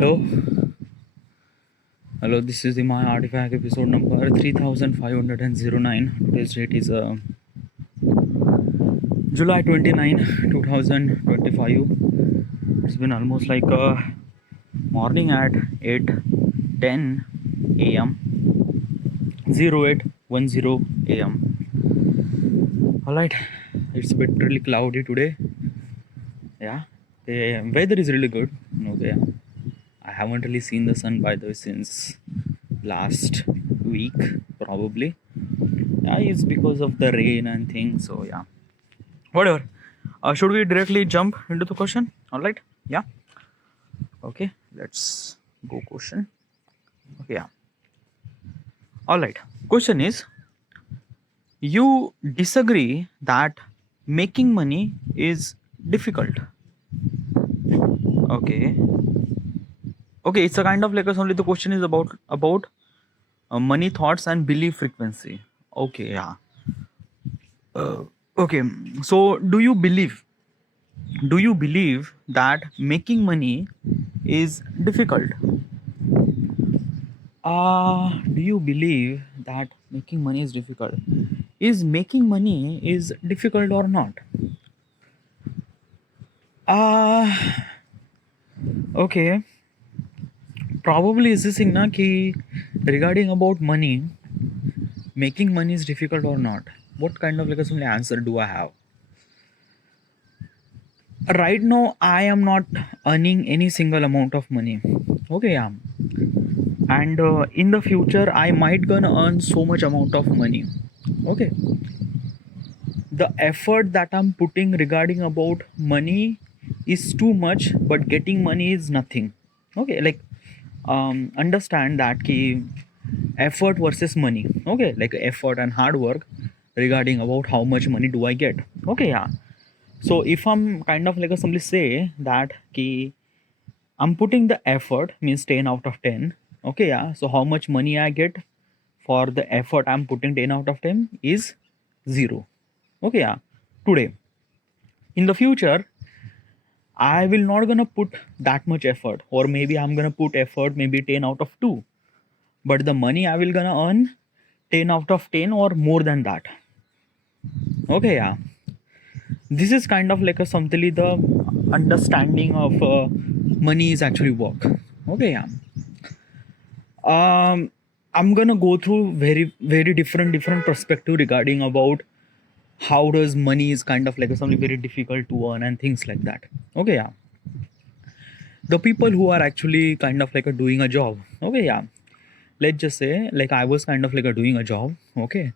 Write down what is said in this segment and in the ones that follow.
Hello, hello. This is the My Artifact episode number 3509. Today's date is July 29, 2025. It's been almost like morning at 8:10 a.m. 0810 a.m. All right, it's a bit really cloudy today. Yeah, the weather is really good. I haven't really seen the sun by the way since last week probably. Yeah, it's because of the rain and things. So yeah, whatever. Should we directly jump into the question? All right. Yeah. Okay. Let's go question. Okay. Yeah. All right. Question is: you disagree that making money is difficult? Okay. Okay. It's a kind of like only the question is about money thoughts and belief frequency. Okay. Yeah. Okay. So do you believe that making money is difficult? Do you believe that making money is difficult? Is making money is difficult or not? uh okay, probably is this thing na ki regarding about money, making money is difficult or not. What kind of like a simple answer do I have? Right now I am not earning any single amount of money. Okay, yeah. And in the future I might gonna earn so much amount of money. Okay, the effort that I'm putting regarding about money is too much, but getting money is nothing. Okay, like understand that ki effort versus money. Okay, like effort and hard work regarding about how much money do I get. Okay, yeah. So if I'm kind of like a simply say that ki I'm putting the effort means 10 out of 10. Okay, yeah. So how much money I get for the effort I'm putting 10 out of 10 is 0. Okay, yeah. Today. In the future, I will not gonna put that much effort, or maybe I'm gonna put effort maybe 10 out of 2. But the money I will gonna earn 10 out of 10 or more than that. Okay, yeah. This is kind of like a something the understanding of money is actually work. Okay, yeah. I'm gonna go through very different perspective regarding about how does money is kind of like something very difficult to earn and things like that. Okay, yeah. The people who are actually kind of like doing a job. Okay, yeah. Let's just say like I was kind of like doing a job. Okay,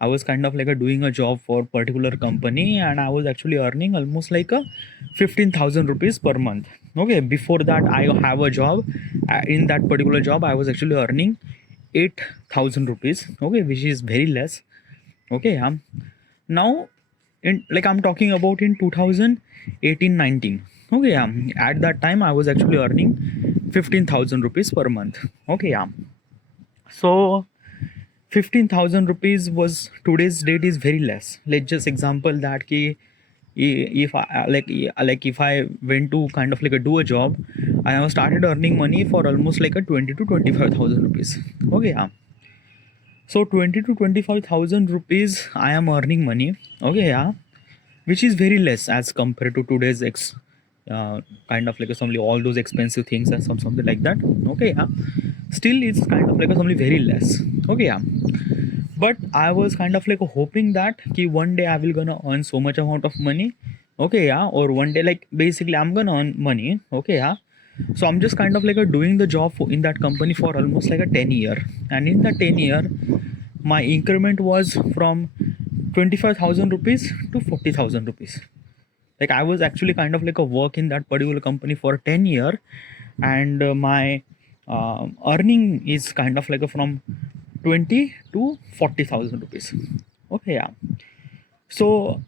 I was kind of like doing a job for particular company, and I was actually earning almost like a 15,000 rupees per month. Okay, before that I have a job. In that particular job I was actually earning 8,000 rupees. Okay, which is very less. Okay, yeah. Now in like I'm talking about in 2018-19. Okay, yeah. At that time I was actually earning 15,000 rupees per month. Okay, yeah. So 15,000 rupees was today's date is very less. Let's just example that ki if I like if I went to kind of like do a job, I have started earning money for almost like a 20 to 25,000 rupees. Okay, yeah. So 20 to 25,000 rupees I am earning money. Okay, yeah, which is very less as compared to today's kind of like something all those expensive things and something like that. Okay, yeah. Still it's kind of like something very less. Okay, yeah. But I was kind of like hoping that ki one day I will gonna earn so much amount of money. Okay, yeah. Or one day like basically I'm gonna earn money. Okay, yeah. So I'm just kind of like doing the job in that company for almost like a 10 year, and in the 10 year my increment was from 25,000 rupees to 40,000 rupees. Like I was actually kind of like a work in that particular company for 10 year, and my earning is kind of like from 20 to 40,000 rupees. Okay, yeah. So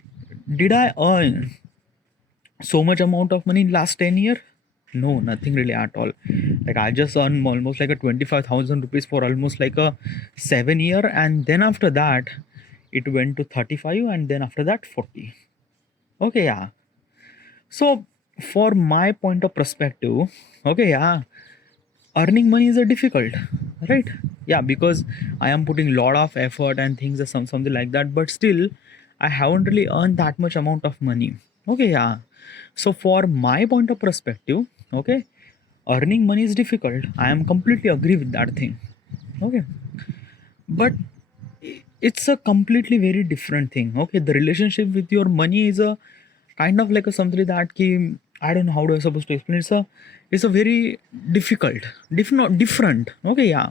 did I earn so much amount of money in last 10 year? No, nothing really at all. Like I just earned almost like a 25,000 rupees for almost like a 7 year, and then after that it went to 35, and then after that 40. Okay, yeah. So for my point of perspective, okay, yeah, earning money is a difficult, right? Yeah, because I am putting lot of effort and things or something like that, but still I haven't really earned that much amount of money. Okay, yeah. So for my point of perspective, okay, earning money is difficult. I am completely agree with that thing. Okay, but it's a completely very different thing. Okay, the relationship with your money is a kind of like a something that ki, I don't know how do I supposed to explain. It's a very different. Okay, yeah,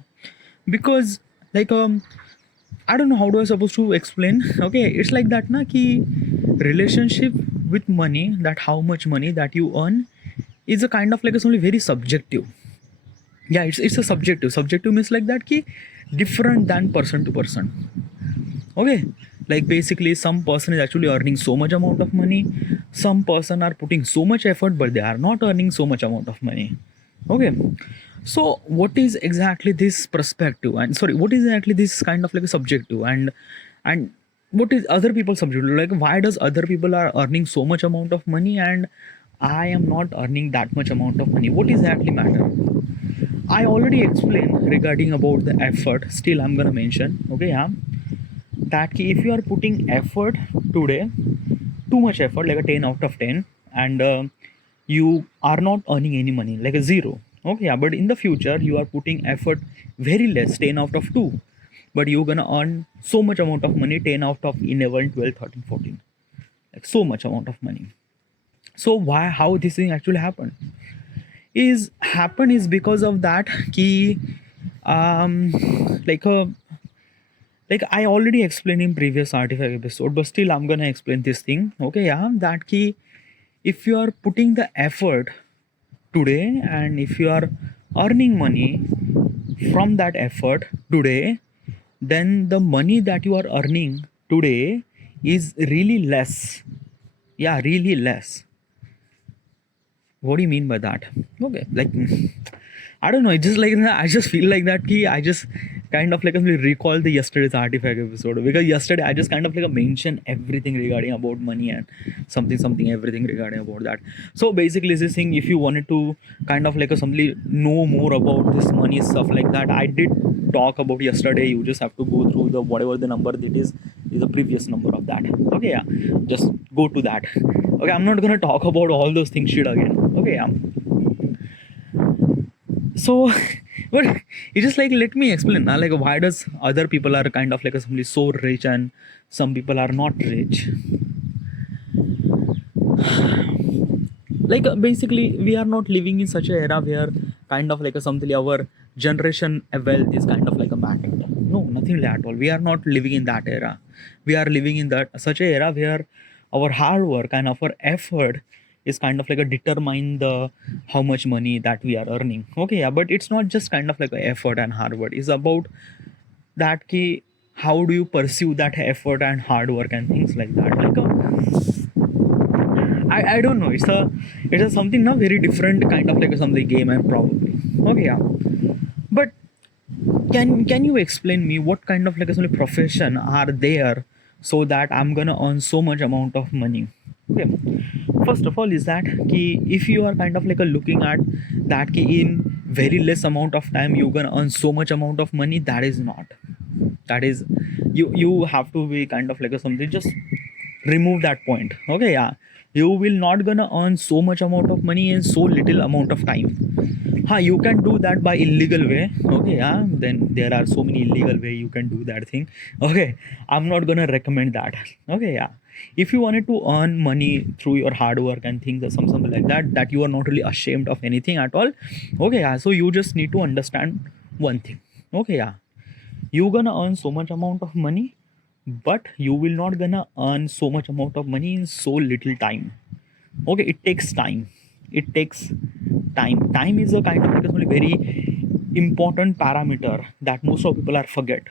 because like I don't know how do I supposed to explain. Okay, it's like that na ki relationship with money, that how much money that you earn is a kind of like a something very subjective. Yeah, it's a subjective means like that ki different than person to person. Okay, like basically some person is actually earning so much amount of money, some person are putting so much effort but they are not earning so much amount of money. Okay, so what is exactly this perspective, and sorry, what is exactly this kind of like a subjective, and what is other people's subjective, like why does other people are earning so much amount of money and I am not earning that much amount of money? What exactly matter? I already explained regarding about the effort. Still, I'm gonna mention. Okay, yeah, that if you are putting effort today, too much effort, like a 10 out of 10, and you are not earning any money, like a zero. Okay, yeah, but in the future you are putting effort very less, 10 out of 2, but you're gonna earn so much amount of money, 10 out of 11, 12, 13, 14, like so much amount of money. So why, how this thing actually happened is because of that key, um like a, like I already explained in previous artifact episode, but still I'm gonna explain this thing. Okay, yeah, that key, if you are putting the effort today and if you are earning money from that effort today, then the money that you are earning today is really less. Yeah, really less. What do you mean by that? Okay, like I don't know. It's just like I just feel like that. Ki I just kind of like recall the yesterday's artifact episode, because yesterday I just kind of like mentioned everything regarding about money and something everything regarding about that. So basically, this thing, if you wanted to kind of like somebody know more about this money stuff like that, I did talk about yesterday. You just have to go through the whatever the number that is the previous number of that. Okay, yeah, just go to that. Okay, I'm not gonna talk about all those things shit again. Okay, yeah. So but it's just like, let me explain now, like why does other people are kind of like somebody so rich and some people are not rich. Like basically we are not living in such a era where kind of like a something our generation wealth is kind of like a matter. No, nothing like at all. We are not living in that era. We are living in that such a era where our hard work and our effort is kind of like a determine the how much money that we are earning. Okay, yeah, but it's not just kind of like a effort and hard work. It's about that key, how do you pursue that effort and hard work and things like that. Like I don't know. It's a something now very different kind of like a something game, and probably okay, yeah. But can you explain me what kind of like a something profession are there so that I'm gonna earn so much amount of money? Okay, first of all is that key, if you are kind of like a looking at that key in very less amount of time you're gonna earn so much amount of money, that is not. That is, you have to be kind of like a something, just remove that point. Okay, yeah, you will not gonna earn so much amount of money in so little amount of time. You can do that by illegal way. Okay, yeah, then there are so many illegal way you can do that thing. Okay, I'm not gonna recommend that. Okay, yeah, if you wanted to earn money through your hard work and things or something like that, that you are not really ashamed of anything at all. Okay, yeah, so you just need to understand one thing. Okay, yeah, you're gonna earn so much amount of money, but you will not gonna earn so much amount of money in so little time. Okay, it takes time. It takes time is a kind of like a very important parameter that most of people are forget.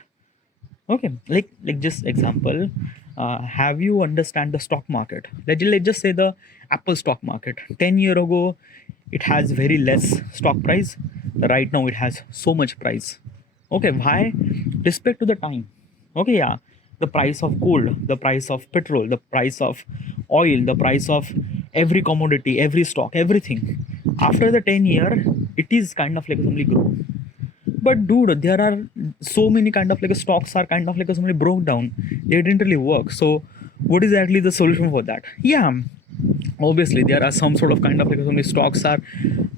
Okay, like just example, have you understand the stock market? Let's just say the Apple stock market 10 year ago, it has very less stock price. Right now it has so much price. Okay, why? Respect to the time. Okay, yeah, the price of gold, the price of petrol, the price of oil, the price of every commodity, every stock, everything. After the 10 year, it is kind of like something grow. But dude, there are so many kind of like stocks are kind of like something broke down. They didn't really work. So what is actually the solution for that? Yeah, obviously there are some sort of kind of like some stocks are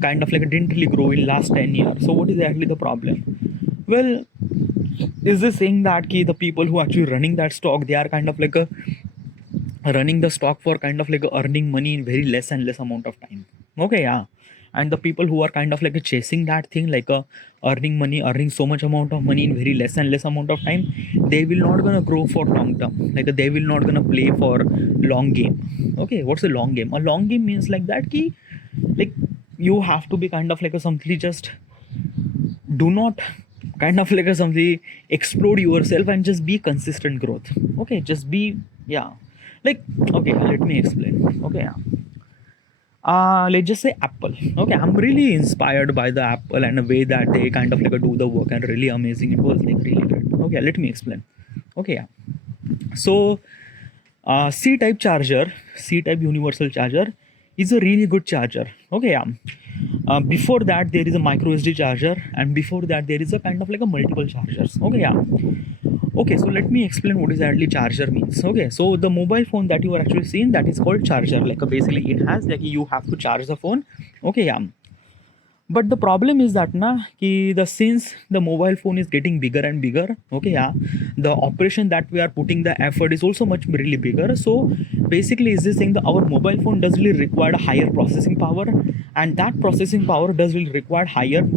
kind of like didn't really grow in last 10 years. So what is actually the problem? Well, is this saying that the people who actually running that stock, they are kind of like running the stock for kind of like earning money in very less and less amount of time? Okay, yeah. And the people who are kind of like chasing that thing, like earning money, earning so much amount of money in very less and less amount of time, they will not gonna grow for long term. Like they will not gonna play for long game. Okay, what's a long game? A long game means like that like you have to be kind of like something, just do not kind of like something explode yourself and just be consistent growth. Okay, just be, yeah, like, okay, let me explain. Okay, yeah. Let's just say Apple. Okay, I'm really inspired by the Apple and the way that they kind of like do the work, and really amazing. It was like really great. Okay, let me explain. Okay, yeah. So C-type charger, C-type universal charger is a really good charger. Okay, yeah. Before that there is a micro SD charger, and before that there is a kind of like a multiple chargers. Okay, yeah. Okay, so let me explain what is actually charger means. Okay, so the mobile phone that you are actually seeing, that is called charger. Like basically it has like you have to charge the phone. Okay, yeah. But the problem is that since the mobile phone is getting bigger and bigger, okay, yeah, the operation that we are putting the effort is also much really bigger. So basically is this saying that our mobile phone does really require a higher processing power, and that processing power does really require higher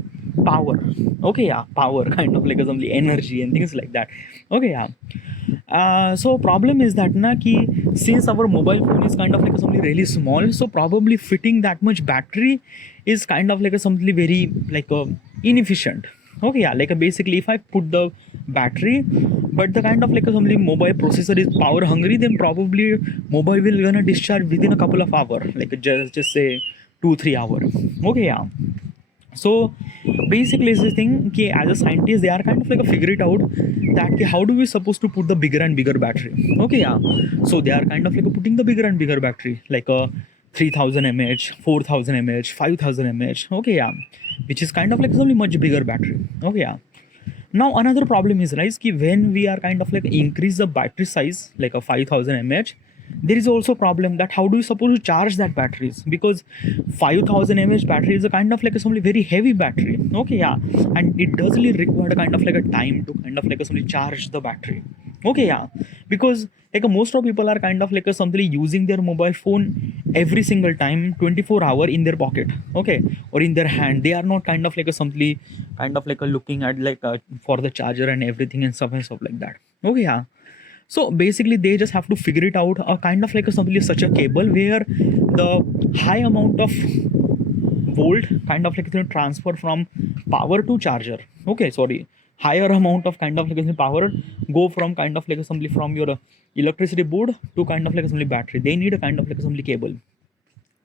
power. Okay, yeah, power kind of like some energy and things like that. Okay, yeah. So problem is that since our mobile phone is kind of like something really small, so probably fitting that much battery is kind of like something very like inefficient. Okay, yeah, like basically if I put the battery, but the kind of like something mobile processor is power hungry, then probably mobile will gonna discharge within a couple of hours, like just say 2-3 hours. Okay, yeah. So basically it's this thing as a scientist they are kind of like figure it out that how do we supposed to put the bigger and bigger battery. Okay, yeah. So they are kind of like putting the bigger and bigger battery, like a 3000 mAh, 4000 mAh, 5000 mAh. Okay, yeah, which is kind of like something much bigger battery. Okay, yeah. Now another problem is when we are kind of like increase the battery size like a 5000 mAh, there is also problem that how do you suppose to charge that batteries, because 5000 mAh battery is a kind of like a very heavy battery. Okay, yeah, and it does really require a kind of like a time to kind of like a charge the battery. Okay, yeah, because like most of people are kind of like something using their mobile phone every single time 24 hour in their pocket. Okay, or in their hand. They are not kind of like something kind of like looking at like for the charger and everything and stuff like that. Okay, yeah. So basically they just have to figure it out a kind of like something such a cable where the high amount of volt kind of like transfer from power to charger. Okay, sorry, higher amount of kind of like power go from kind of like assembly from your electricity board to kind of like assembly battery. They need a kind of like assembly cable.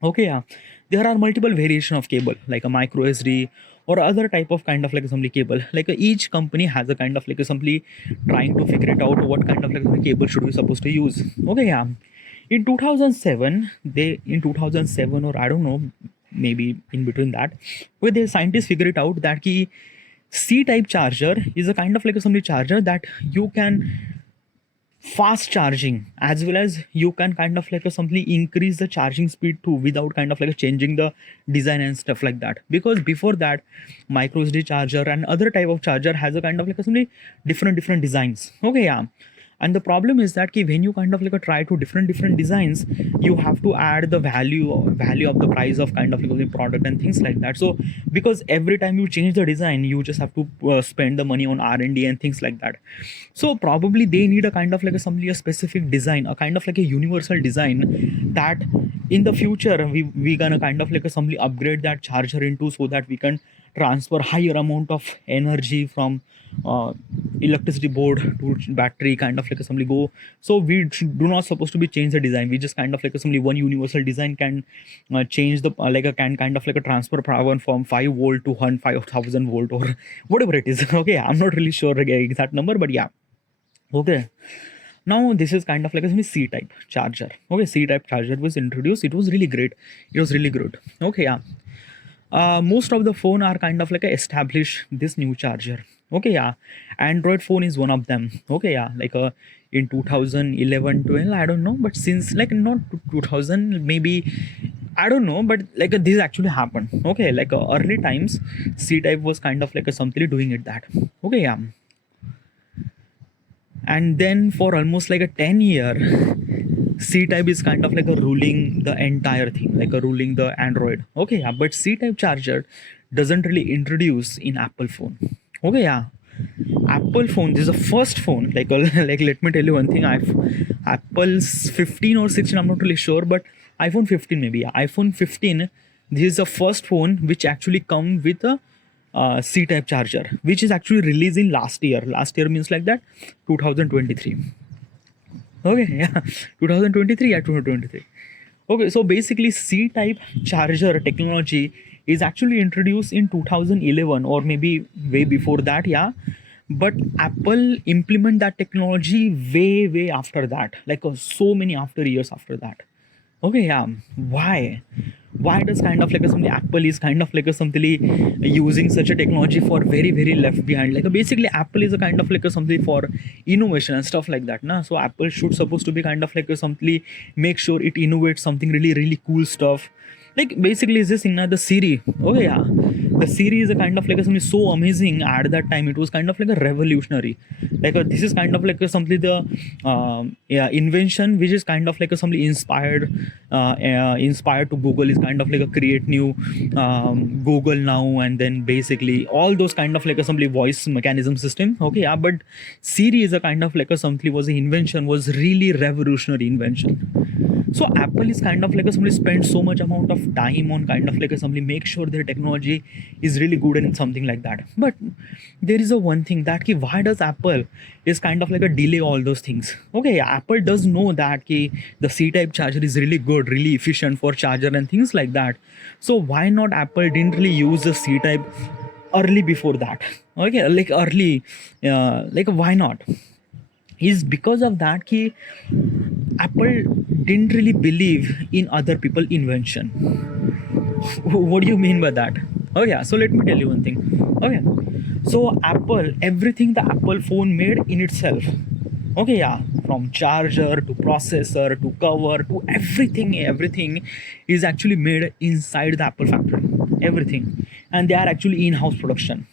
Okay, yeah. There are multiple variation of cable like a micro SD or other type of kind of like assembly cable. Like each company has a kind of like assembly trying to figure it out what kind of like cable should we supposed to use. Okay, yeah. In 2007 or I don't know, maybe in between that, where the scientists figure it out that C-type charger is a kind of like assembly charger that you can fast charging, as well as you can kind of like simply increase the charging speed too without kind of like changing the design and stuff like that. Because before that micro SD charger and other type of charger has a kind of like simply different designs. Okay, yeah. And the problem is that when you kind of like try to different designs, you have to add the value of the price of kind of like the product and things like that. So because every time you change the design, you just have to spend the money on R&D and things like that. So probably they need a kind of like a specific design, a kind of like a universal design that in the future we gonna kind of like a upgrade that charger into, so that we can transfer higher amount of energy from electricity board to battery kind of like assembly go. So we do not supposed to be change the design. We just kind of like assembly one universal design can change the can kind of like a transfer power from 5 volt to 5000 volt or whatever it is. Okay, I'm not really sure the exact number, but yeah. Okay, Now this is kind of like a C type charger. Okay, C type charger was introduced. It was really great. It was really good. Okay, yeah. Most of the phone are kind of like a establish this new charger. Okay, yeah. Android phone is one of them. Okay, yeah. Like in 2011, 12, I don't know, but since like not 2000, maybe I don't know, but like this actually happened. Okay, like early times, C type was kind of like a something doing it that. Okay, yeah. And then for almost like a 10-year, C type is kind of like a ruling the entire thing, like a ruling the Android. Okay, yeah, but C type charger doesn't really introduce in Apple phone. Okay, yeah. Apple phone, this is the first phone, like like let me tell you one thing. Apple's 15 or 16, I'm not really sure, but iPhone 15 maybe, yeah. iPhone 15, this is the first phone which actually come with a C type charger, which is actually released in last year. Last year means like that 2023. Okay, yeah. 2023, yeah, 2023. Okay, so basically C type charger technology is actually introduced in 2011 or maybe way before that, yeah. But Apple implement that technology way after that, like so many after years after that. Okay, yeah. Why? Why does kind of like a something Apple is kind of like a something using such a technology for very left behind? Like basically Apple is a kind of like a something for innovation and stuff like that, na? So Apple should supposed to be kind of like a something make sure it innovates something really cool stuff. Like basically is this thing now the Siri. Okay, yeah. The Siri is a kind of like a something so amazing at that time. It was kind of like a revolutionary. Like this is kind of like a something the yeah, invention which is kind of like a something inspired to Google is kind of like a create new Google now, and then basically all those kind of like a something voice mechanism system. Okay, yeah, but Siri is a kind of like a something was an invention, was really revolutionary invention. So Apple is kind of like a somebody spend so much amount of time on kind of like a somebody make sure their technology is really good and something like that. But there is a one thing that ki why does Apple is kind of like a delay all those things. Okay, Apple does know that ki the C type charger is really good, really efficient for charger and things like that. So why not Apple didn't really use the C type early before that? Okay, like early, like why not? Is because of that ki Apple didn't really believe in other people invention. What do you mean by that? Oh yeah, so let me tell you one thing. Okay, so Apple, everything the Apple phone made in itself. Okay, yeah, from charger to processor to cover to everything is actually made inside the Apple factory. Everything, and they are actually in-house production.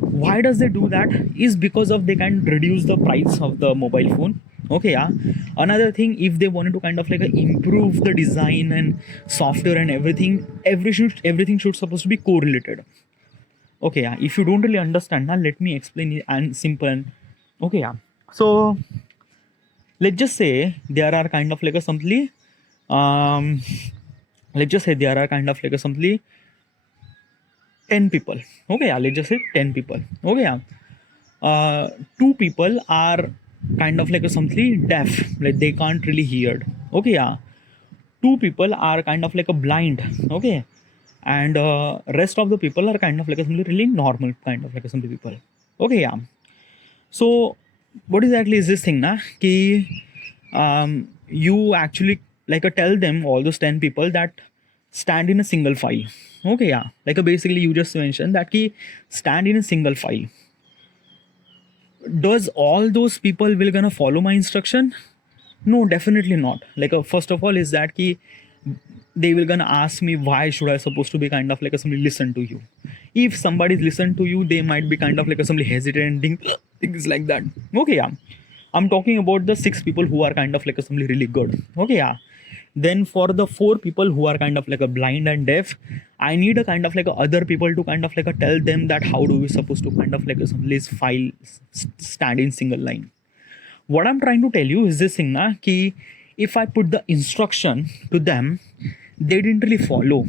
Why does they do that? Is because of they can reduce the price of the mobile phone. Okay, yeah. Another thing, if they wanted to kind of like improve the design and software and everything should supposed to be correlated. Okay, yeah. If you don't really understand, now let me explain it and simple. Okay, yeah. So let's just say there are kind of like a something. Let's just say there are kind of like a something 10 people. Okay, yeah, let's just say 10 people. Okay, yeah. Two people are kind of like a something deaf, like they can't really hear. Okay, yeah. Two people are kind of like a blind. Okay, and rest of the people are kind of like a something really normal kind of like a something people. Okay, yeah. So what exactly is this thing, na? Ki you actually like tell them all those 10 people that stand in a single file. Okay, yeah. Like basically you just mentioned that ki stand in a single file. Does all those people will gonna follow my instruction? No, definitely not. Like first of all is that ki they will gonna ask me why should I supposed to be kind of like a somebody listen to you. If somebody's listen to you, they might be kind of like a somebody hesitating things like that. Okay, yeah. I'm talking about the 6 people who are kind of like a somebody really good. Okay, yeah. Then for the 4 people who are kind of like a blind and deaf, I need a kind of like a other people to kind of like a tell them that how do we supposed to kind of like a list file stand in single line. What I'm trying to tell you is this thing, na, ki if I put the instruction to them, they didn't really follow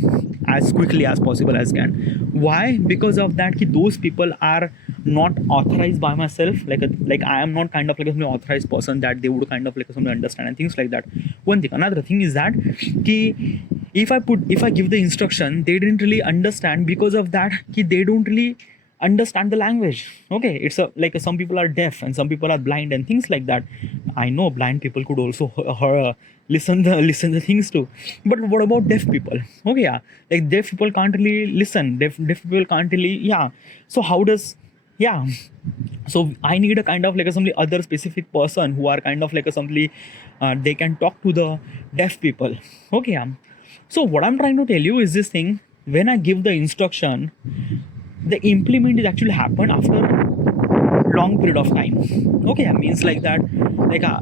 as quickly as possible as can. Why? Because of that ki those people are not authorized by myself. Like I am not kind of like an authorized person that they would kind of like something understand and things like that. One thing. Another thing is that ki if I give the instruction, they didn't really understand. Because of that ki they don't really understand the language. Okay, it's a like some people are deaf and some people are blind and things like that. I know blind people could also listen the things too, but what about deaf people? Okay, yeah, like deaf people can't really listen, deaf people can't really, yeah. So how does, yeah, so I need a kind of like a some other specific person who are kind of like a somebody, they can talk to the deaf people. Okay, yeah. So what I'm trying to tell you is this thing: when I give the instruction, the implement is actually happen after long period of time. Okay, yeah, means like that,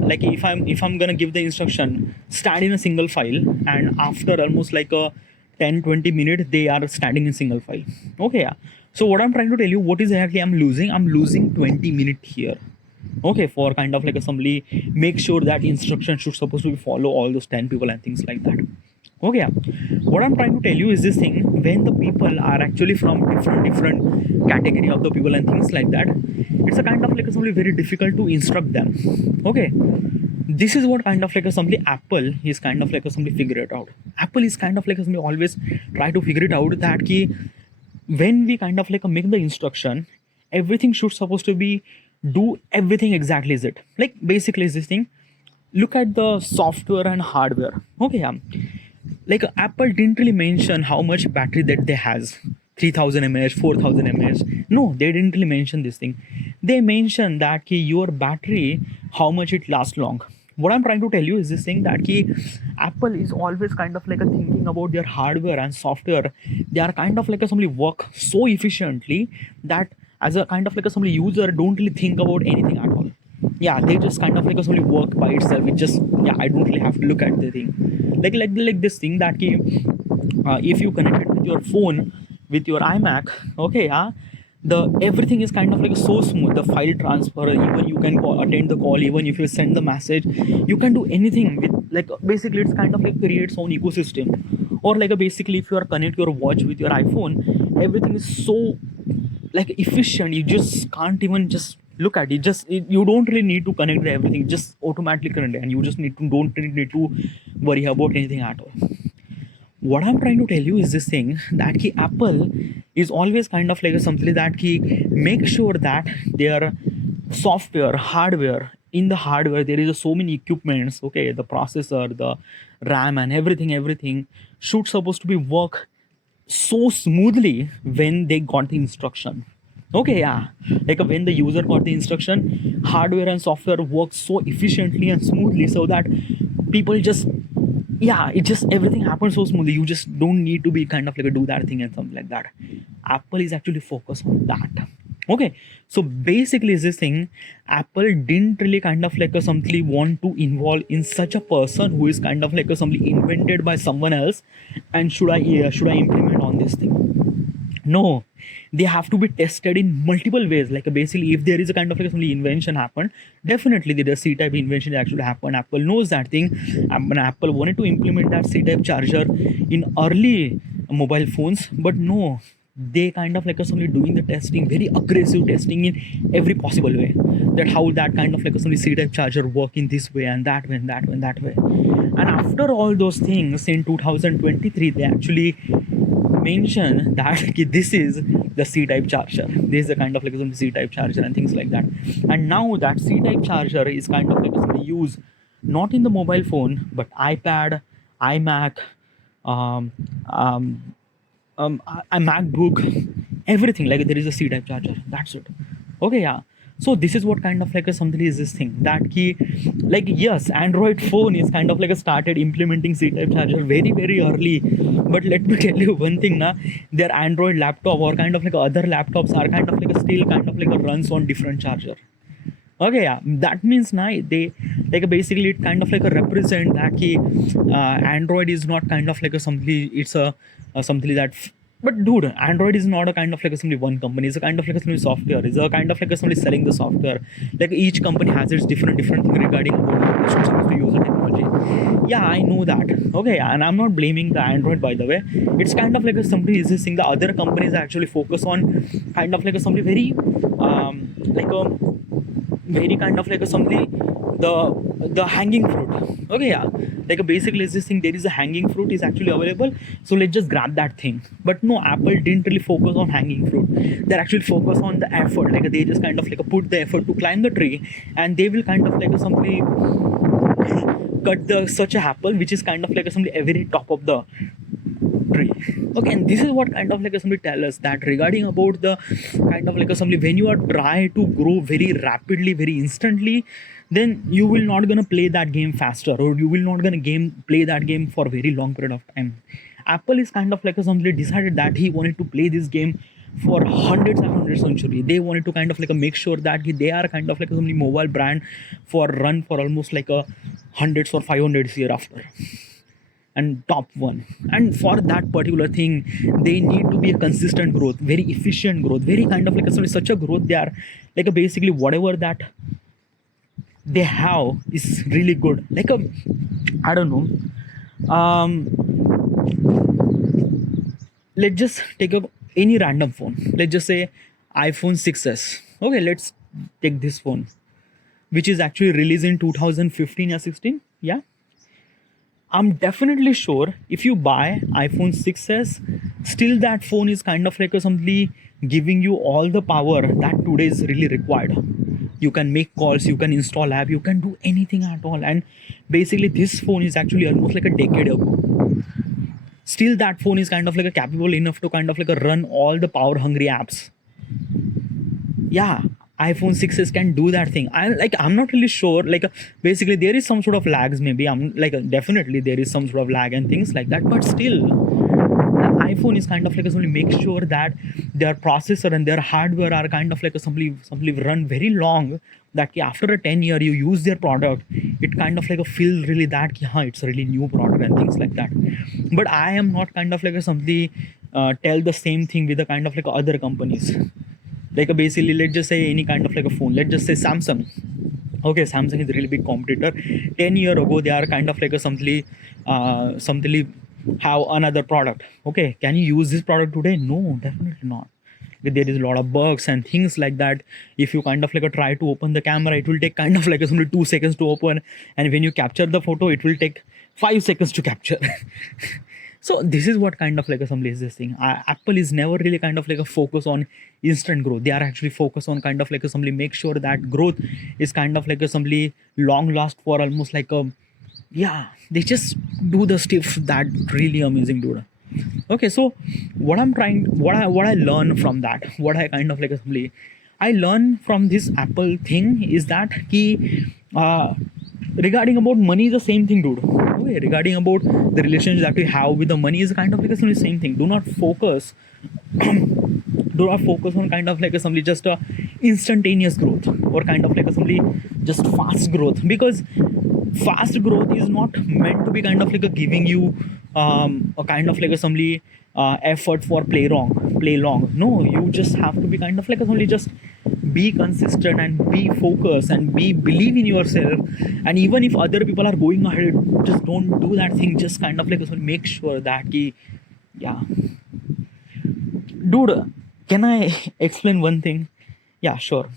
like if I'm gonna give the instruction stand in a single file, and after almost like a 10-20 minutes they are standing in single file. Okay, yeah. So what I'm trying to tell you, what is exactly I'm losing 20 minutes here. Okay, for kind of like assembly, make sure that instruction should supposed to follow all those 10 people and things like that. Okay, yeah. What I'm trying to tell you is this thing: when the people are actually from different category of the people and things like that, it's a kind of like assembly very difficult to instruct them. Okay, this is what kind of like assembly Apple is kind of like assembly figure it out. Apple is kind of like assembly always try to figure it out that key, when we kind of like make the instruction, everything should supposed to be do everything exactly is it, like basically is this thing. Look at the software and hardware. Okay, yeah. Like Apple didn't really mention how much battery that they has, 3000 mAh, 4000 mAh. No, they didn't really mention this thing. They mentioned that ki your battery, how much it lasts long. What I'm trying to tell you is this thing that ki Apple is always kind of like a thinking about their hardware and software. They are kind of like a somebody work so efficiently that as a kind of like a somebody user don't really think about anything at all. Yeah, they just kind of like a solely work by itself. It just, yeah, I don't really have to look at the thing, like this thing that ki, if you connect it with your phone, with your iMac. Okay, yeah, the everything is kind of like so smooth, the file transfer, even you can attend the call, even if you send the message, you can do anything with, like basically it's kind of like creates own ecosystem. Or like a basically if you are connect your watch with your iPhone, everything is so like efficient, you just can't even just look at it. You don't really need to connect everything, just automatically connect, and you just don't really need to worry about anything at all. What I'm trying to tell you is this thing that ki Apple is always kind of like something that ki make sure that their software, hardware, in the hardware there is so many equipments. Okay, the processor, the RAM, and everything should supposed to be work so smoothly when they got the instruction. Okay, yeah, like when the user got the instruction, hardware and software work so efficiently and smoothly, so that people just, yeah, it just everything happens so smoothly, you just don't need to be kind of like a do that thing and something like that. Apple is actually focused on that. Okay, so basically is this thing, Apple didn't really kind of like a something want to involve in such a person who is kind of like a something invented by someone else, and should I implement on this thing. No, they have to be tested in multiple ways. Like basically if there is a kind of like some invention happened, definitely the C-type invention actually happened. Apple knows that thing. When Apple wanted to implement that C-type charger in early mobile phones, but no, they kind of like somebody doing the testing, very aggressive testing in every possible way, that how that kind of like some C-type charger work in this way and that way and that way and that way. And after all those things in 2023, they actually mention that this is the C-type charger. This is the kind of like some C-type charger and things like that. And now that C-type charger is kind of like used not in the mobile phone but iPad, iMac, a MacBook, everything. Like there is a C-type charger. That's it. Okay, yeah. So this is what kind of like a something is this thing that key, like yes, Android phone is kind of like a started implementing C-type charger very early. But let me tell you one thing, na, their Android laptop or kind of like other laptops are kind of like a still kind of like a runs on different charger. Okay, yeah, that means now they like basically it kind of like a represent that key, Android is not kind of like a something, it's a something that. But dude, Android is not a kind of like a simply one company. It's a kind of like a simply software. It's a kind of like a somebody selling the software. Like each company has its different thing regarding how they should supposed to use the technology. Yeah, I know that. Okay, and I'm not blaming the Android, by the way. It's kind of like a somebody is this thing. The other companies actually focus on kind of like a somebody very like a very kind of like a somebody the hanging fruit. Okay, yeah, like basically this thing, there is a hanging fruit is actually available, so let's just grab that thing. But no, Apple didn't really focus on hanging fruit. They're actually focused on the effort. Like they just kind of like put the effort to climb the tree, and they will kind of like simply cut the such a apple which is kind of like simply very top of the tree. Okay, and this is what kind of like somebody tell us that regarding about the kind of like somebody, when you are try to grow very rapidly, very instantly, then you will not gonna play that game faster, or you will not gonna play that game for a very long period of time. Apple is kind of like somebody decided that he wanted to play this game for hundreds and hundreds of century. They wanted to kind of like make sure that they are kind of like somebody mobile brand for run for almost like a hundreds or 500 year after, and top one. And for that particular thing, they need to be a consistent growth, very efficient growth, very kind of like such a growth. They are like basically whatever that they have is really good. Like a, I don't know, let's just take any random phone. Let's just say iPhone 6s. Okay, let's take this phone, which is actually released in 2015 or 16. Yeah, I'm definitely sure if you buy iPhone 6s, still that phone is kind of like something giving you all the power that today is really required. You can make calls, you can install app, you can do anything at all. And basically this phone is actually almost like a decade ago. Still that phone is kind of like capable enough to kind of like run all the power hungry apps. Yeah, iPhone 6s can do that thing. I'm not really sure. Like basically there is some sort of lags. Maybe I'm like definitely there is some sort of lag and things like that. But still, the iPhone is kind of like only make sure that their processor and their hardware are kind of like simply run very long. That after a 10 year you use their product, it kind of like feel really that it's a really new product and things like that. But I am not kind of like somebody tell the same thing with the kind of like other companies. Like basically let's just say any kind of like a phone, let's just say Samsung. Okay, Samsung is a really big competitor. 10 years ago they are kind of like a something have another product. Okay, can you use this product today? No, definitely not. There is a lot of bugs and things like that. If you kind of like try to open the camera, it will take kind of like something 2 seconds to open, and when you capture the photo it will take 5 seconds to capture. So this is what kind of like somebody is this thing. Apple is never really kind of like a focus on instant growth. They are actually focused on kind of like somebody make sure that growth is kind of like somebody long last for almost like a, yeah, they just do the stuff that really amazing, dude. Okay, so what I learn from that, what I kind of like simply I learn from this Apple thing is that regarding about money is the same thing, dude. Okay, regarding about the relationship that we have with the money is kind of like the same thing. Do not focus on kind of like somebody just a instantaneous growth, or kind of like somebody just fast growth, because fast growth is not meant to be kind of like giving you a kind of like somebody effort for play long. No, you just have to be kind of like somebody just be consistent and be focused and believe in yourself. And even if other people are going ahead, just don't do that thing. Just kind of like make sure that yeah, dude, can I explain one thing? Yeah, sure.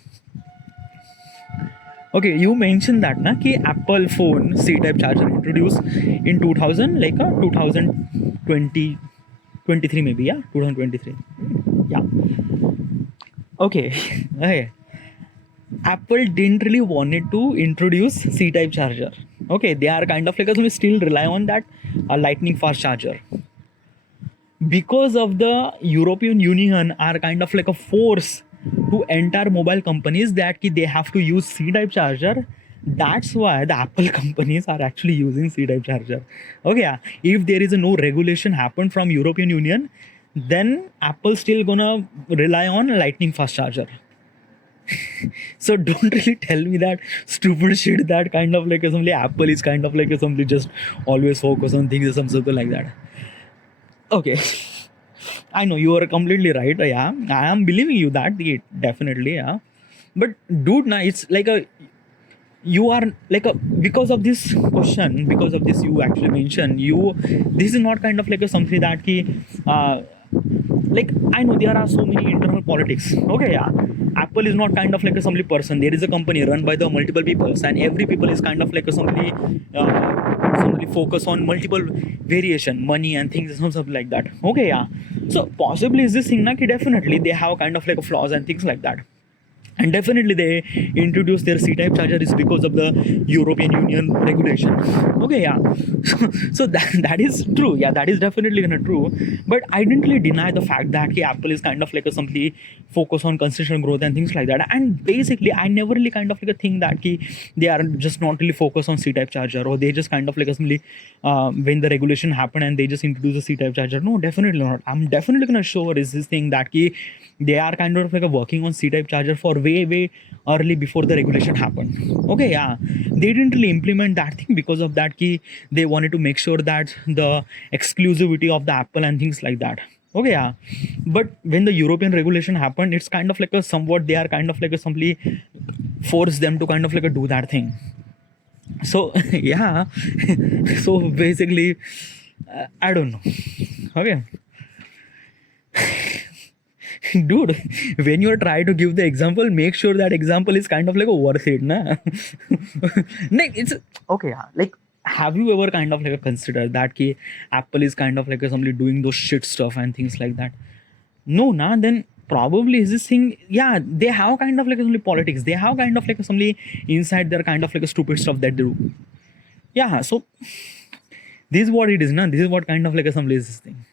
Okay, you mentioned that na ki Apple phone C-type charger introduced in 2000, like 2020, 23 maybe, yeah, 2023. Yeah. Okay. Okay. Apple didn't really wanted to introduce C-type charger. Okay, they are kind of like we still rely on that lightning fast charger, because of the European Union are kind of like a force to enter mobile companies that they have to use C-type charger. That's why the Apple companies are actually using C-type charger. Okay, yeah. If there is no regulation happen from European Union, then Apple still gonna rely on lightning fast charger. So don't really tell me that stupid shit that kind of like something Apple is kind of like something just always focus on things or something like that. Okay. I know you are completely right. Yeah, I am believing you that definitely. Yeah, but dude, now it's like you are like because of this question, because of this you actually mentioned this is not kind of like something that like I know there are so many internal politics. Okay, yeah, Apple is not kind of like a simply person. There is a company run by the multiple people, and every people is kind of like a simply focus on multiple variation, money and things, something like that. Okay, yeah. So possibly is this thing like definitely they have kind of like a flaws and things like that. And definitely they introduced their C-type charger is because of the European Union regulation. Okay, yeah. So that is true. Yeah, that is definitely gonna true. But I didn't really deny the fact that Apple is kind of like a simply focus on consistent growth and things like that. And basically, I never really kind of like a thing that they are just not really focused on C-type charger, or they just kind of like a simply when the regulation happened and they just introduce a C-type charger. No, definitely not. I'm definitely gonna show is this thing that they are kind of like working on C-type charger for way early before the regulation happened. Okay, yeah. They didn't really implement that thing because of that they wanted to make sure that the exclusivity of the Apple and things like that. Okay, yeah. But when the European regulation happened, it's kind of like a somewhat they are kind of like a simply force them to kind of like a do that thing. So yeah. So basically, I don't know. Okay. Dude, when you are trying to give the example, make sure that example is kind of like a worth it, na? Like it's okay, yeah. Like, have you ever kind of like considered that Apple is kind of like somebody doing those shit stuff and things like that? No, nah. Then probably is this thing. Yeah, they have kind of like only politics. They have kind of like somebody inside their kind of like a stupid stuff that they do. Yeah. So this is what it is, na. This is what kind of like a somebody is this thing.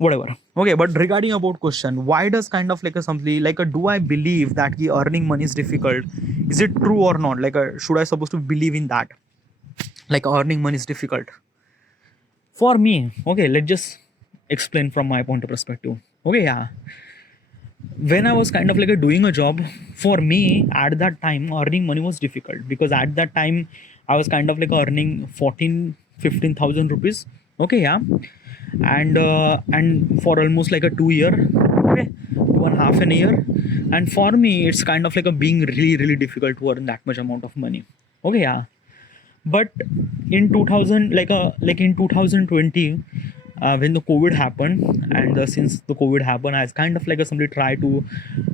Whatever. Okay, but regarding about question, why does kind of like a something like a do I believe that earning money is difficult? Is it true or not? Like should I supposed to believe in that? Like earning money is difficult. For me, okay, let's just explain from my point of perspective. Okay, yeah. When I was kind of like doing a job, for me at that time earning money was difficult because at that time I was kind of like earning 15,000 rupees. Okay, yeah. And for almost like a 2 year, okay, 2.5 year, and for me it's kind of like a being really difficult to earn that much amount of money. Okay, yeah. But in 2000 like in 2020, when the COVID happened, and since the COVID happened, I kind of like somebody try to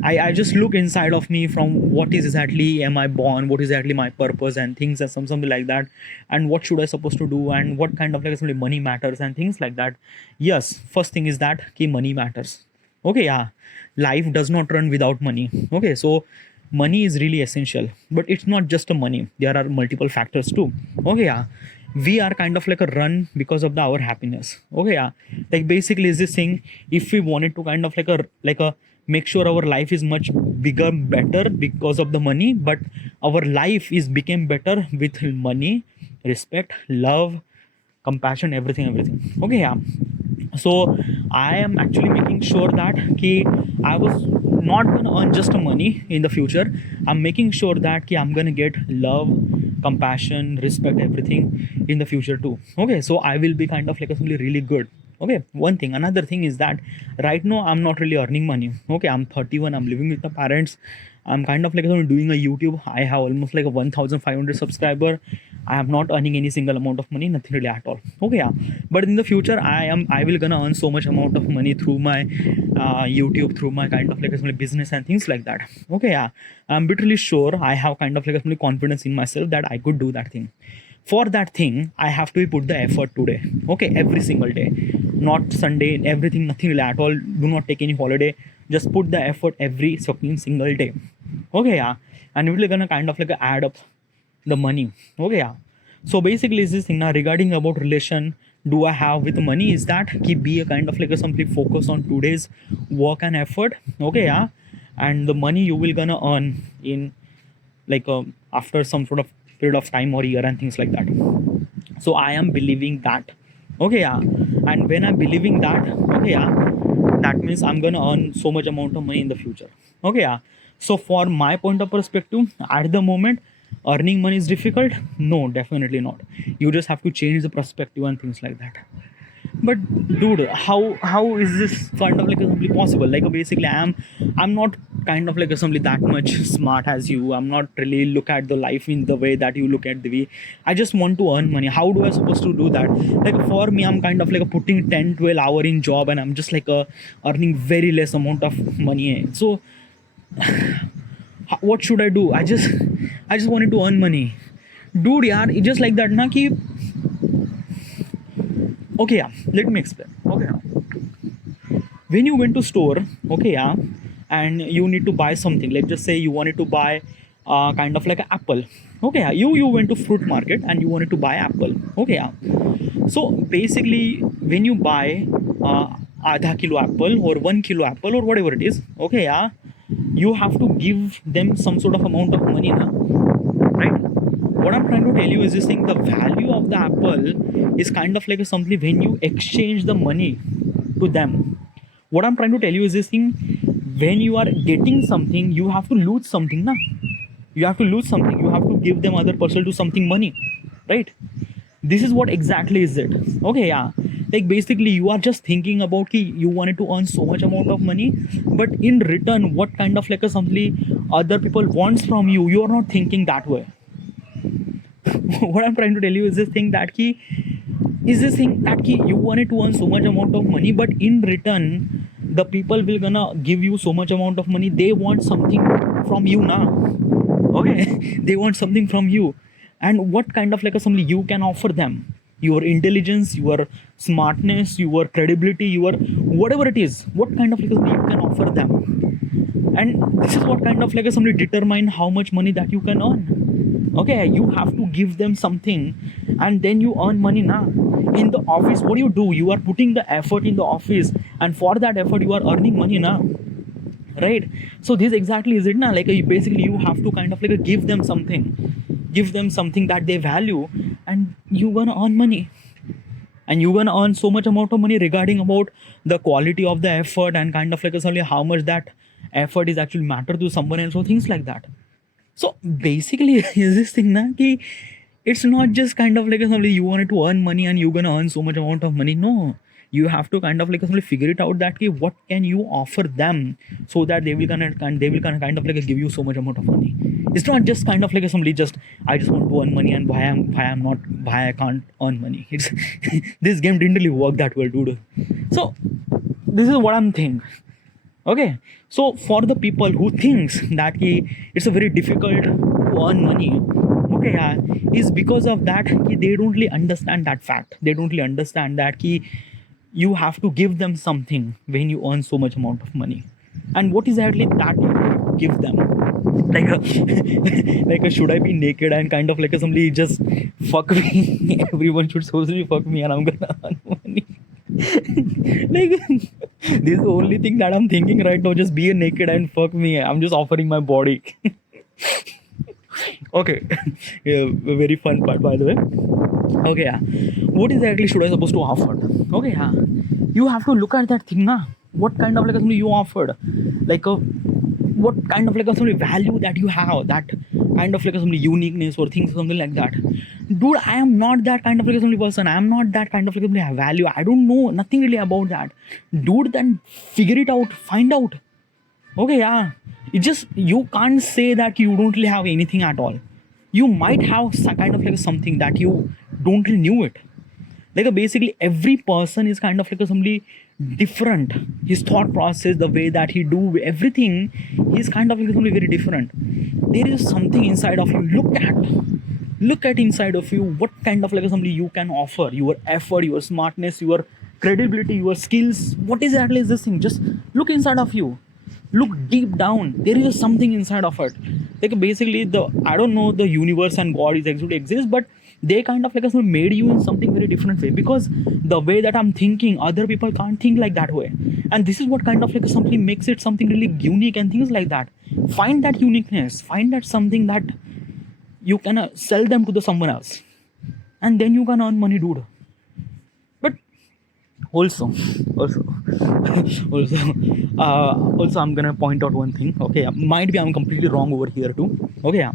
I just look inside of me from what is exactly am I born, what is exactly my purpose and things and something like that, and what should I supposed to do, and what kind of like somebody money matters and things like that. Yes, first thing is that money matters. Okay, yeah. Life does not run without money. Okay, so money is really essential, but it's not just a money, there are multiple factors too. Okay, yeah. We are kind of like a run because of our happiness. Okay, yeah. Like basically is this thing, if we wanted to kind of like a make sure our life is much bigger better because of the money, but our life is became better with money, respect, love, compassion, everything. Okay, yeah. So I am actually making sure that I was not gonna earn just money in the future. I'm making sure that I'm gonna get love, compassion, respect, everything in the future too. Okay, so I will be kind of like something really good. Okay, one thing. Another thing is that right now I'm not really earning money. Okay, I'm 31, I'm living with my parents. I'm kind of like doing a YouTube. I have almost like a 1,500 subscriber. I am not earning any single amount of money, nothing really at all. Okay, yeah. But in the future, I will gonna earn so much amount of money through my YouTube, through my kind of like a business and things like that. Okay, yeah. I'm literally sure I have kind of like a confidence in myself that I could do that thing. For that thing, I have to put the effort today. Okay, every single day, not Sunday, everything, nothing really at all. Do not take any holiday. Just put the effort every fucking single day. Okay, yeah. And we're gonna kind of like add up the money. Okay, yeah. So basically is this thing now regarding about relation do I have with money is that be a kind of like a simply focus on today's work and effort. Okay, yeah. And the money you will gonna earn in like after some sort of period of time or year and things like that. So I am believing that. Okay, yeah. And when I'm believing that, okay, yeah, that means I'm gonna earn so much amount of money in the future. Okay, yeah. So for my point of perspective, at the moment, earning money is difficult. No, definitely not. You just have to change the perspective and things like that. But dude, how is this kind of like simply possible? Like basically I'm not kind of like simply that much smart as you. I'm not really look at the life in the way that you look at the way. I just want to earn money. How do I supposed to do that? Like for me, I'm kind of like putting 10-12 hour in job and I'm just like earning very less amount of money. So what should I do? I just wanted to earn money. Dude, yaar, it's just like that na ki. Okay, yeah, let me explain. Okay, when you went to store, okay, yeah, and you need to buy something, let's just say you wanted to buy kind of like an apple. Okay, yeah, you went to fruit market and you wanted to buy apple. Okay, yeah. So basically when you buy आधा kilo apple or 1 kilo apple or whatever it is, okay, yeah, you have to give them some sort of amount of money na, right? What I'm trying to tell you is this thing: the value of the apple is kind of like a something when you exchange the money to them. What I'm trying to tell you is this thing: when you are getting something, you have to lose something na. You have to lose something, you have to give them other person to something money, right? This is what exactly is it. Okay, yeah, like basically you are just thinking about ki you wanted to earn so much amount of money, but in return what kind of like a something other people wants from you, you are not thinking that way. What I'm trying to tell you is this thing that ki you wanted to earn so much amount of money, but in return the people will gonna give you so much amount of money, they want something from you now. Okay, they want something from you. And what kind of like a something you can offer them? Your intelligence, your smartness, your credibility, your whatever it is, what kind of like a something you can offer them? And this is what kind of like a something determine how much money that you can earn. Okay, you have to give them something and then you earn money now. In the office, what do? You are putting the effort in the office, and for that effort you are earning money now, right? So this exactly is it now. Like basically you have to kind of like give them something that they value, and you gonna earn money, and you gonna earn so much amount of money regarding about the quality of the effort and kind of like only how much that effort is actually matter to someone else or things like that. So basically is this thing na ki it's not just kind of like something you wanted to earn money and you're gonna earn so much amount of money. No, you have to kind of like something figure it out that ki what can you offer them so that they will kind of like give you so much amount of money. It's not just kind of like somebody just I just want to earn money and why I can't earn money. It's this game didn't really work that well, dude. So this is what I'm thinking. Okay, so for the people who thinks that it's a very difficult to earn money, okay, yeah, is because of that they don't really understand that fact. They don't really understand that you have to give them something when you earn so much amount of money. And what is exactly that you give them? Like a, like a should I be naked and kind of like a somebody just fuck me? Everyone should supposedly fuck me and I'm gonna earn money. Like this is the only thing that I'm thinking right now. Just be naked and fuck me. I'm just offering my body. Okay. Yeah, a very fun part by the way. Okay, yeah. What exactly should I supposed to offer? Okay, yeah. You have to look at that thing na. What kind of like something you offered? Like a what kind of like a something value that you have, that kind of like a something uniqueness or things something like that. Dude, I am not that kind of like a something person. I am not that kind of like a value. I don't know nothing really about that. Dude, then figure it out, find out. Okay, yeah. It just you can't say that you don't really have anything at all. You might have some kind of like something that you don't really knew it. Like basically every person is kind of like a somebody different. His thought process, the way that he do everything, he's kind of like somebody very different. There is something inside of you. Look at inside of you what kind of like somebody you can offer, your effort, your smartness, your credibility, your skills. What exactly is this thing? Just look inside of you, look deep down. There is something inside of it. Like basically the I don't know the universe and God is actually exist, but they kind of like made you in something very different way, because the way that I'm thinking other people can't think like that way. And this is what kind of like something makes it something really unique and things like that. Find that uniqueness, find that something that you can sell them to the someone else, and then you can earn money, dude. But also also I'm gonna point out one thing. Okay, might be I'm completely wrong over here too. Okay, yeah.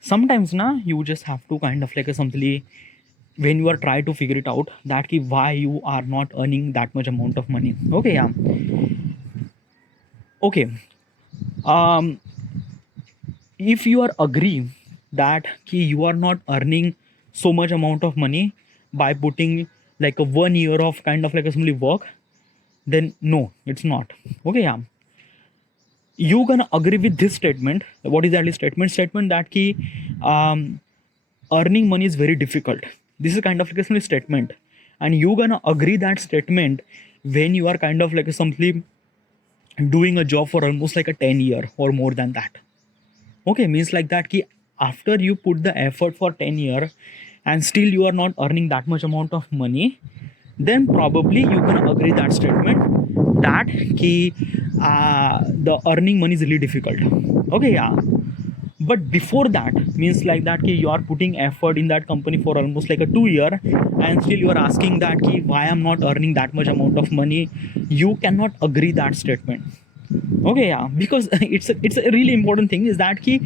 Sometimes na you just have to kind of like something when you are trying to figure it out that why you are not earning that much amount of money. Okay, yeah. Okay, if you are agree that you are not earning so much amount of money by putting like a 1 year of kind of like a simply work, then no, it's not. Okay, yeah. you gonna agree with this statement. What is that statement that ki um, earning money is very difficult. This is kind of like a statement, and you gonna agree that statement when you are kind of like something doing a job for almost like a 10 year or more than that. Okay, means like that ki after you put the effort for 10 year and still you are not earning that much amount of money, then probably you can agree that statement that ki the earning money is really difficult. Okay, yeah. But before that, means like that ki you are putting effort in that company for almost like a 2 year, and still you are asking that ki why I'm not earning that much amount of money. You cannot agree that statement. Okay, yeah, because it's a really important thing is that ki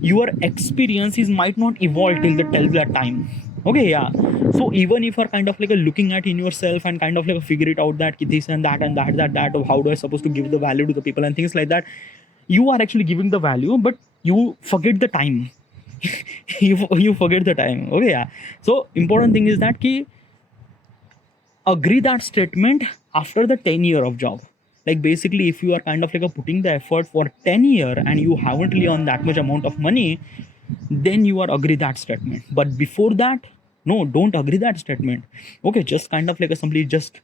your experiences might not evolve till that time. Okay, yeah. So even if you're kind of like looking at in yourself and kind of like figure it out that ki this and that of how do I supposed to give the value to the people and things like that, you are actually giving the value, but you forget the time. You forget the time. Okay, yeah. So important thing is that ki agree that statement after the 10 year of job. Like basically if you are kind of like putting the effort for 10 year and you haven't really earned that much amount of money, then you are agree that statement. But before that, no, don't agree that statement. Okay, just kind of like simply just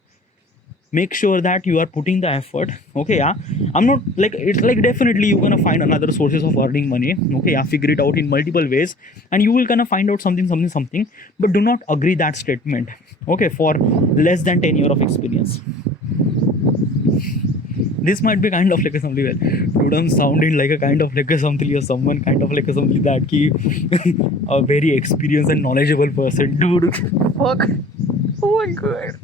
make sure that you are putting the effort. Okay, yeah. I'm not like it's like definitely you're gonna find another sources of earning money. Okay, yeah, figure it out in multiple ways and you will kind of find out something, but do not agree that statement. Okay, for less than 10 year of experience. This might be kind of like a something well, dude, I'm sounding like a kind of like a something or someone kind of like a something that ki a very experienced and knowledgeable person, dude. Fuck. Oh my god.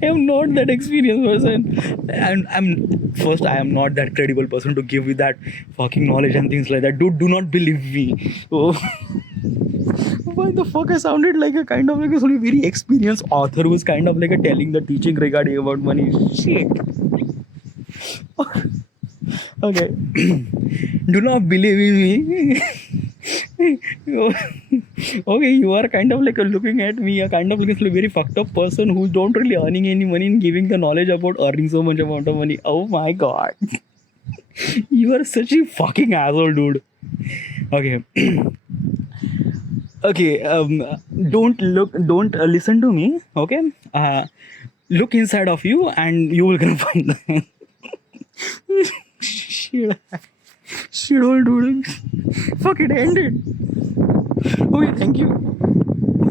I am not that experienced person, and I am not that credible person to give you that fucking knowledge and things like that. Dude, do not believe me. Oh, why the fuck I sounded like a kind of like a very experienced author who's kind of like a telling the teaching regarding about money. Shit. Okay. Do not believe in me. Okay, you are kind of like looking at me, a kind of like a very fucked up person who don't really earning any money and giving the knowledge about earning so much amount of money. Oh my god. You are such a fucking asshole, dude. Okay. Okay, don't listen to me. Okay, look inside of you and you will gonna find the shit. Shit, old dude. Fuck it, ended. Okay, thank you.